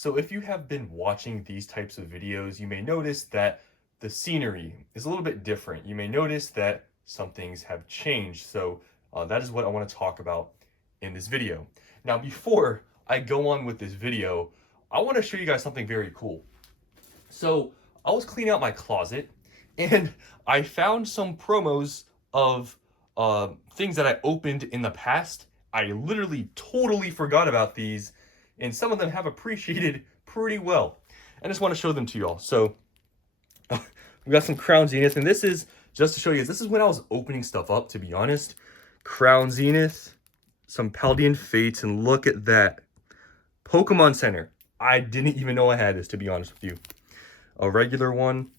So if you have been watching these types of videos, you may notice that the scenery is a little bit different. You may notice that some things have changed. So that is what I want to talk about in this video. Now, before I go on with this video, I want to show you guys something very cool. So I was cleaning out my closet and I found some promos of things that I opened in the past. I literally totally forgot about these, and some of them have appreciated pretty well. I just want to show them to y'all. So we got some Crown Zenith, and this is just to show you, this is when I was opening stuff up, to be honest. Crown Zenith, some Paldean Fates, and look at that. Pokemon Center. I didn't even know I had this, to be honest with you. A regular one.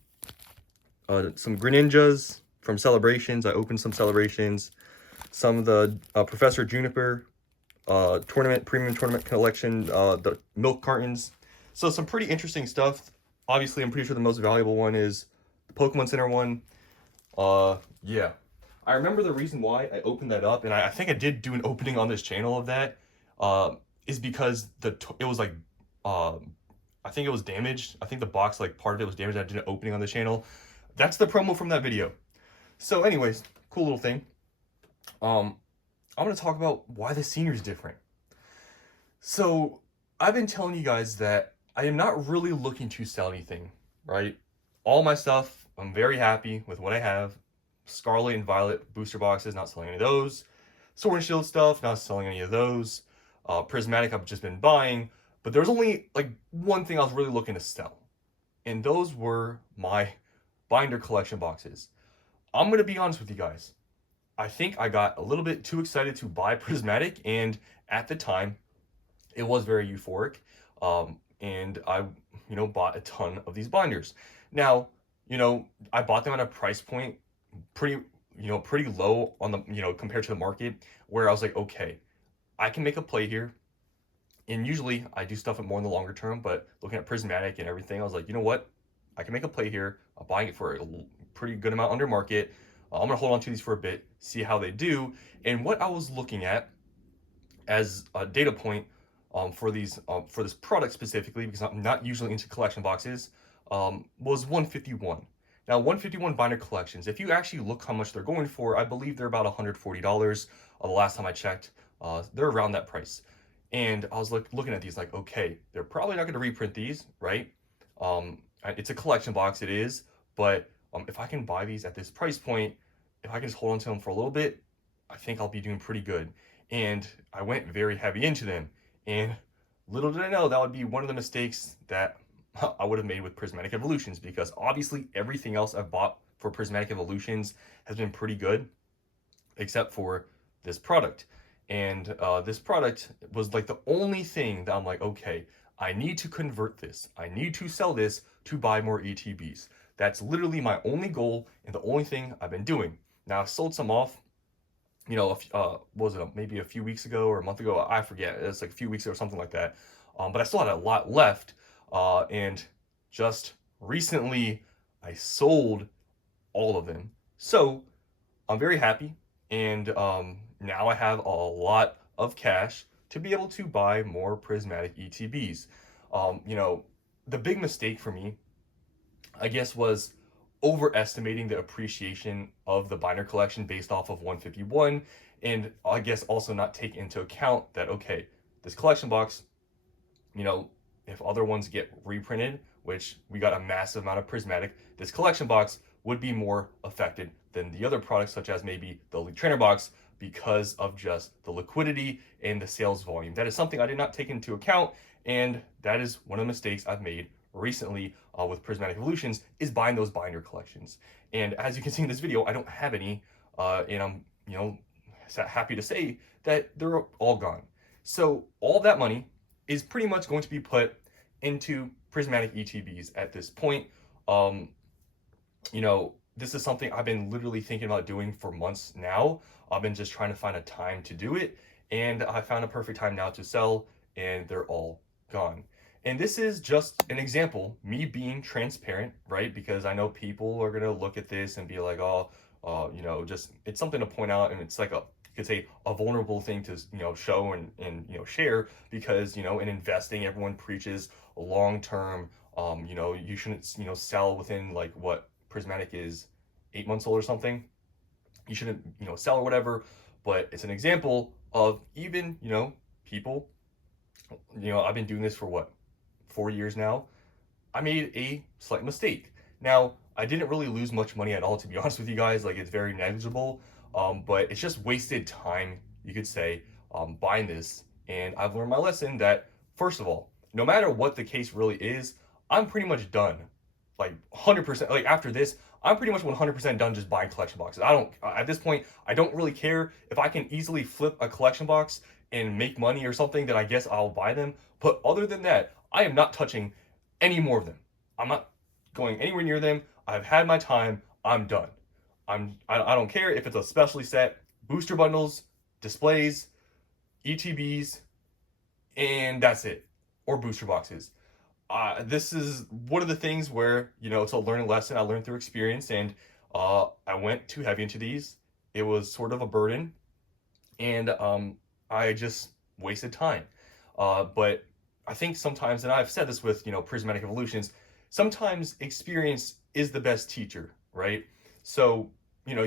Some Greninjas from Celebrations. I opened some Celebrations. Some of the Professor Juniper premium tournament collection, the milk cartons. So some pretty interesting stuff. Obviously, I'm pretty sure the most valuable one is the Pokemon Center one. Yeah. I remember the reason why I opened that up, and I think I did do an opening on this channel of that, is because it was like, I think it was damaged. I think the box, like part of it was damaged. I did an opening on the channel. That's the promo from that video. So anyways, cool little thing. I'm going to talk about why the scenery is different. So I've been telling you guys that I am not really looking to sell anything, right? All my stuff, I'm very happy with what I have. Scarlet and Violet booster boxes, not selling any of those. Sword and Shield stuff, not selling any of those. Prismatic, I've just been buying. But there's only like one thing I was really looking to sell. And those were my binder collection boxes. I'm going to be honest with you guys. I think I got a little bit too excited to buy Prismatic, and at the time, it was very euphoric. And I, bought a ton of these binders. Now, I bought them at a price point pretty low on the, compared to the market, where I was like, okay, I can make a play here. And usually I do stuff more in the longer term, but looking at Prismatic and everything, I was like, you know what? I can make a play here. I'm buying it for a pretty good amount under market. I'm gonna hold on to these for a bit, see how they do. And what I was looking at as a data point for this product specifically, because I'm not usually into collection boxes, was 151. Now, 151 binder collections, if you actually look how much they're going for, I believe they're about $140. The last time I checked, they're around that price. And I was looking at these like, okay, they're probably not going to reprint these, right? It's a collection box, it is, but if I can buy these at this price point, if I can just hold on to them for a little bit, I think I'll be doing pretty good. And I went very heavy into them. And little did I know that would be one of the mistakes that I would have made with Prismatic Evolutions, because obviously everything else I've bought for Prismatic Evolutions has been pretty good, except for this product. And this product was like the only thing that I'm like, okay, I need to convert this. I need to sell this to buy more ETBs. That's literally my only goal and the only thing I've been doing. Now, I sold some off, was it maybe a few weeks ago or a month ago? I forget. It's like a few weeks ago or something like that. But I still had a lot left. And just recently, I sold all of them. So I'm very happy. And now I have a lot of cash to be able to buy more Prismatic ETBs. The big mistake for me, I guess, was overestimating the appreciation of the binder collection based off of 151, and I guess also not take into account that, okay, this collection box, if other ones get reprinted, which we got a massive amount of Prismatic, this collection box would be more affected than the other products, such as maybe the Elite Trainer box, because of just the liquidity and the sales volume. That is something I did not take into account, and that is one of the mistakes I've made recently with Prismatic Evolutions, is buying those binder collections. And as you can see in this video, I don't have any, and I'm happy to say that they're all gone. So all that money is pretty much going to be put into Prismatic ETBs at this point. This is something I've been literally thinking about doing for months now. I've been just trying to find a time to do it, and I found a perfect time now to sell, and they're all gone. And this is just an example, me being transparent, right? Because I know people are gonna look at this and be like, oh, just, it's something to point out, and it's like could say a vulnerable thing to, show and share, because, in investing, everyone preaches long-term, you shouldn't, sell within, like, what Prismatic is 8 months old or something. You shouldn't, sell or whatever. But it's an example of even, people, I've been doing this for what, 4 years now. I made a slight mistake. Now, I didn't really lose much money at all, to be honest with you guys. Like, it's very negligible, but it's just wasted time, you could say, buying this. And I've learned my lesson that, first of all, no matter what the case really is, I'm pretty much done. Like 100%. Like, after this, I'm pretty much 100% done just buying collection boxes. At this point, I don't really care. If I can easily flip a collection box and make money or something, then I guess I'll buy them. But other than that, I am not touching any more of them. I'm not going anywhere near them. I've had my time. I'm done. I don't care if it's a specialty set, booster bundles, displays, ETBs, and that's it. Or booster boxes. This is one of the things where, it's a learning lesson I learned through experience, and I went too heavy into these. It was sort of a burden, and I just wasted time. But I think sometimes, and I've said this with, Prismatic Evolutions, sometimes experience is the best teacher, right? So,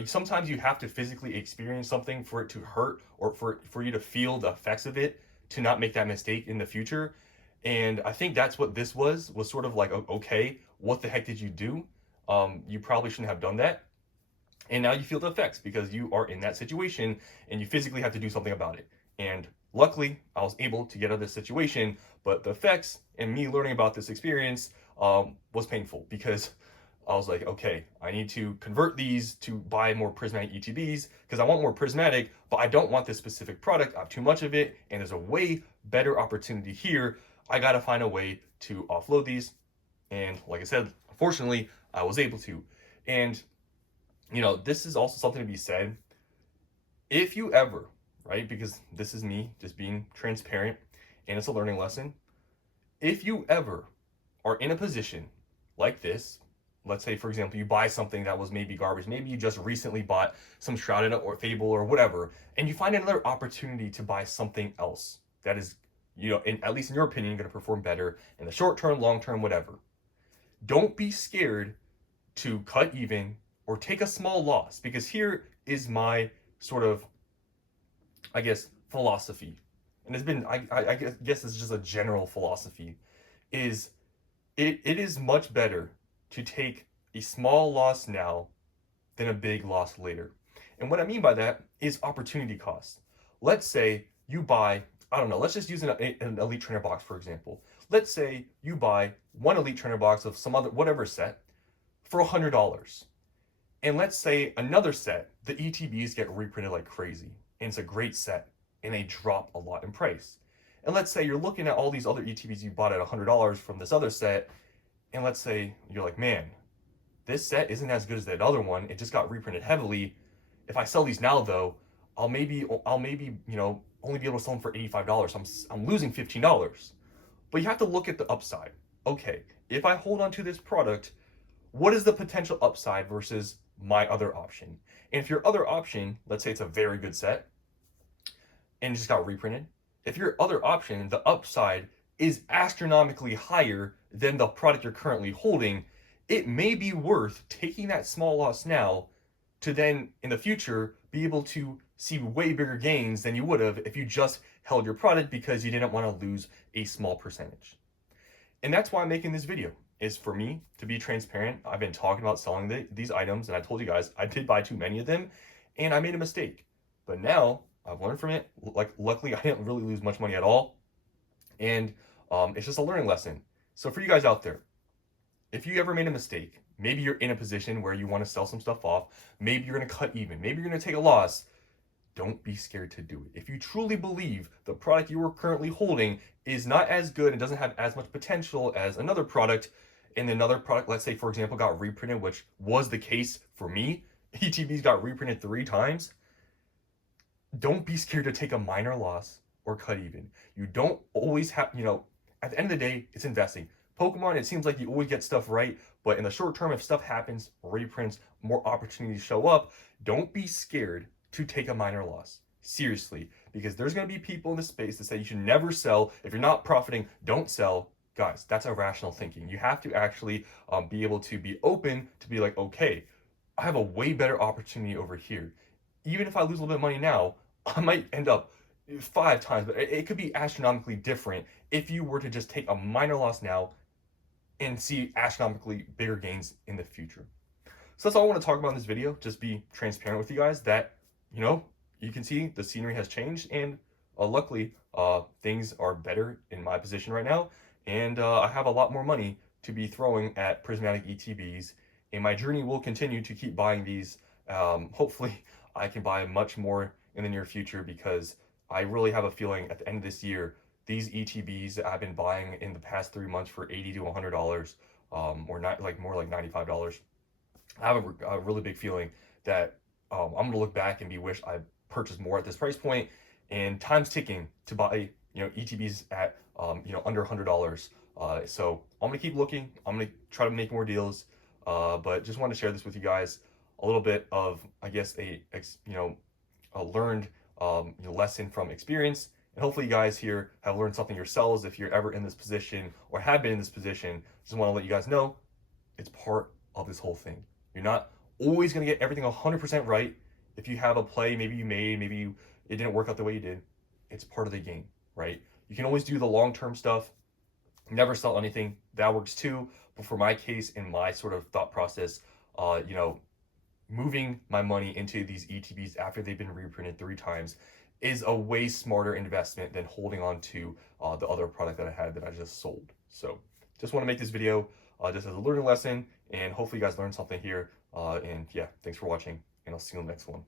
sometimes you have to physically experience something for it to hurt, or for you to feel the effects of it, to not make that mistake in the future. And I think that's what this was sort of like, okay, what the heck did you do? You probably shouldn't have done that. And now you feel the effects because you are in that situation and you physically have to do something about it. And luckily, I was able to get out of this situation, but the effects and me learning about this experience was painful, because I was like, okay, I need to convert these to buy more Prismatic ETBs because I want more Prismatic, but I don't want this specific product. I have too much of it, and there's a way better opportunity here. I got to find a way to offload these. And like I said, fortunately, I was able to. And, this is also something to be said. If you ever, right, because this is me just being transparent and it's a learning lesson. If you ever are in a position like this, let's say, for example, you buy something that was maybe garbage. Maybe you just recently bought some Shrouded or Fable or whatever, and you find another opportunity to buy something else that is, at least in your opinion, going to perform better in the short term, long term, whatever. Don't be scared to cut even or take a small loss, because here is my sort of, I guess, philosophy. And it's been, I guess it's just a general philosophy, is it is much better to take a small loss now than a big loss later. And what I mean by that is opportunity cost. Let's say you buy, I don't know, let's just use an Elite Trainer box, for example. Let's say you buy one Elite Trainer box of some other, whatever set, for $100. And let's say another set, the ETBs get reprinted like crazy, and it's a great set, and they drop a lot in price. And let's say you're looking at all these other ETBs you bought at $100 from this other set, and let's say you're like, man, this set isn't as good as that other one. It just got reprinted heavily. If I sell these now, though, I'll maybe only be able to sell them for $85. I'm losing $15. But you have to look at the upside. Okay, if I hold on to this product, what is the potential upside versus my other option? And if your other option, let's say it's a very good set and it just got reprinted, if your other option, the upside, is astronomically higher than the product you're currently holding, it may be worth taking that small loss now to then in the future be able to see way bigger gains than you would have if you just held your product because you didn't want to lose a small percentage. And that's why I'm making this video, is for me to be transparent. I've been talking about selling these items, and I told you guys I did buy too many of them and I made a mistake. But now I've learned from it. Like, luckily I didn't really lose much money at all. And it's just a learning lesson. So for you guys out there, if you ever made a mistake, maybe you're in a position where you want to sell some stuff off, maybe you're going to cut even, maybe you're going to take a loss, don't be scared to do it. If you truly believe the product you are currently holding is not as good and doesn't have as much potential as another product, and another product, let's say, for example, got reprinted, which was the case for me, ETBs got reprinted 3 times, don't be scared to take a minor loss or cut even. You don't always have, at the end of the day, it's investing. Pokemon, it seems like you always get stuff right, but in the short term, if stuff happens, reprints, more opportunities show up, don't be scared to take a minor loss. seriously, because there's going to be people in this space that say you should never sell. If you're not profiting, don't sell. Guys, that's irrational thinking. You have to actually be able to be open to be like, okay, I have a way better opportunity over here. Even if I lose a little bit of money now, I might end up 5 times, but it could be astronomically different if you were to just take a minor loss now and see astronomically bigger gains in the future. So that's all I want to talk about in this video. Just be transparent with you guys that, you can see the scenery has changed, and luckily, things are better in my position right now. And I have a lot more money to be throwing at prismatic ETBs, and my journey will continue to keep buying these. Hopefully, I can buy much more in the near future, because I really have a feeling at the end of this year, these ETBs that I've been buying in the past 3 months for $80 to $100, or not like more like $95. I have a really big feeling that I'm gonna look back and wish I purchased more at this price point, and time's ticking to buy ETBs at under $100. So I'm gonna keep looking. I'm gonna try to make more deals, but just wanted to share this with you guys. A little bit of, I guess, a learned lesson from experience, and hopefully you guys here have learned something yourselves if you're ever in this position or have been in this position. Just want to let you guys know it's part of this whole thing. You're not always going to get everything 100% right. If you have a play, maybe it didn't work out the way you did. It's part of the game, right? You can always do the long-term stuff, never sell anything. That works too. But for my case, in my sort of thought process, moving my money into these ETBs after they've been reprinted 3 times is a way smarter investment than holding on to the other product that I had that I just sold. So just want to make this video just as a learning lesson, and hopefully you guys learned something here. And yeah, thanks for watching, and I'll see you in the next one.